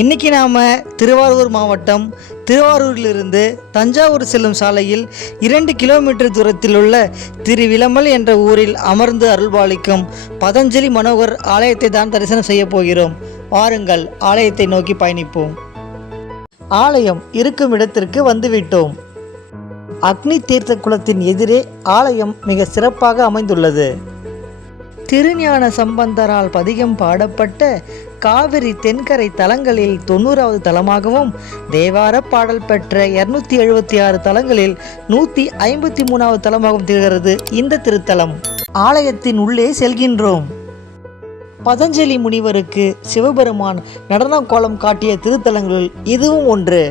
இன்றைக்கி நாம் திருவாரூர் மாவட்டம் திருவாரூரிலிருந்து தஞ்சாவூர் செல்லும் சாலையில் 2 கிலோமீட்டர் தூரத்தில் உள்ள திருவிளமல் என்ற ஊரில் அமர்ந்து அருள்பாலிக்கும் பதஞ்சலி மனோகர் ஆலயத்தை தான் தரிசனம் செய்ய போகிறோம். வாருங்கள், ஆலயத்தை நோக்கி பயணிப்போம். ஆலயம் இருக்கும் இடத்திற்கு வந்துவிட்டோம். அக்னி தீர்த்த குளத்தின் எதிரே ஆலயம் மிக சிறப்பாக அமைந்துள்ளது. திருஞான சம்பந்தரால் பதிகம் பாடப்பட்ட காவிரி தென்கரை தலங்களில் 90வது தலமாகவும், தேவார பாடல் பெற்ற 276 தலங்களில் 153வது தலமாகவும் திகழ்கிறது இந்த திருத்தலம். ஆலயத்தின் உள்ளே செல்கின்றோம். பதஞ்சலி முனிவருக்கு சிவபெருமான் நடன கோலம் காட்டிய திருத்தலங்களில் இதுவும் ஒன்று.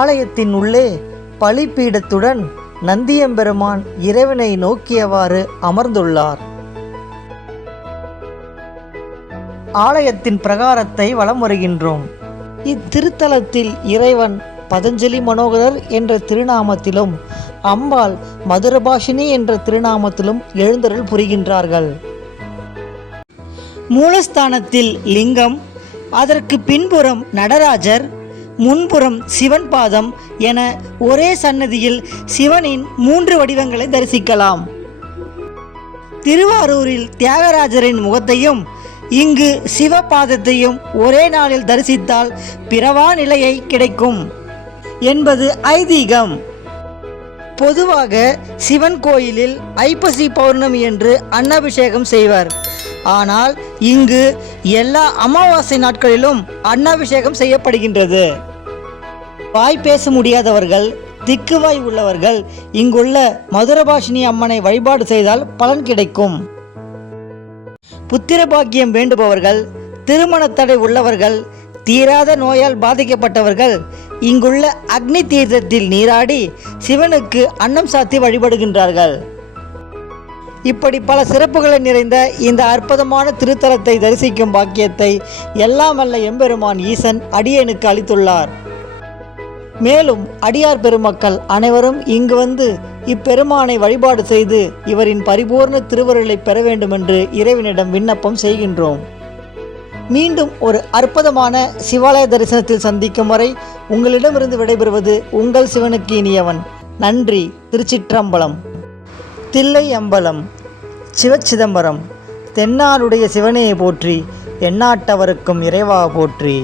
ஆலயத்தின் உள்ளே பலிபீடத்துடன் நந்தியம்பெருமான் இறைவனை நோக்கியவாறு அமர்ந்துள்ளார். ஆலயத்தின் பிரகாரத்தை வலம் வருகின்றோம். இத்திருத்தலத்தில் இறைவன் பதஞ்சலி மனோகரர் என்ற திருநாமத்திலும், அம்பாள் மதுரபாஷினி என்ற திருநாமத்திலும் எழுந்தருள் புரிகின்றார்கள். மூலஸ்தானத்தில் லிங்கம், அதற்கு பின்புறம் நடராஜர், முன்புறம் சிவன் பாதம் என ஒரே சன்னதியில் சிவனின் 3 வடிவங்களை தரிசிக்கலாம். திருவாரூரில் தியாகராஜரின் முகத்தையும் இங்கு சிவபாதத்தையும் ஒரே நாளில் தரிசித்தால் பிறவா நிலையை கிடைக்கும் என்பது ஐதீகம். பொதுவாக சிவன் கோயிலில் ஐப்பசி பௌர்ணமி என்று அன்னாபிஷேகம் செய்வர். ஆனால் இங்கு எல்லா அமாவாசை நாட்களிலும் அன்னாபிஷேகம் செய்யப்படுகின்றது. வாய் பேச முடியாதவர்கள், திக்குவாய் உள்ளவர்கள் இங்குள்ள மதுரபாஷினி அம்மனை வழிபாடு செய்தால் பலன் கிடைக்கும். புத்திர பாக்கியம் வேண்டுபவர்கள், திருமண தடை உள்ளவர்கள், தீராத நோயால் பாதிக்கப்பட்டவர்கள் இங்குள்ள அக்னி தீர்த்தத்தில் நீராடி சிவனுக்கு அன்னம் சாத்தி வழிபடுகின்றார்கள். இப்படி பல சிறப்புகளை நிறைந்த இந்த அற்புதமான திருத்தலத்தை தரிசிக்கும் பாக்கியத்தை எல்லாம் வல்ல எம்பெருமான் ஈசன் அடியேனுக்கு அளித்துள்ளார். மேலும் அடியார் பெருமக்கள் அனைவரும் இங்கு வந்து இப்பெருமானை வழிபாடு செய்து இவரின் பரிபூர்ண திருவருளை பெற வேண்டும் என்று இறைவனிடம் விண்ணப்பம் செய்கின்றோம். மீண்டும் ஒரு அற்புதமான சிவாலய தரிசனத்தில் சந்திக்கும் வரை உங்களிடமிருந்து விடைபெறுவது உங்கள் சிவனுக்கு இனியவன். நன்றி. திருச்சிற்றம்பலம். தில்லை அம்பலம். சிவச்சிதம்பரம். தென்னாடுடைய சிவனையை போற்றி, எந்நாட்டவருக்கும் இறைவா போற்றி.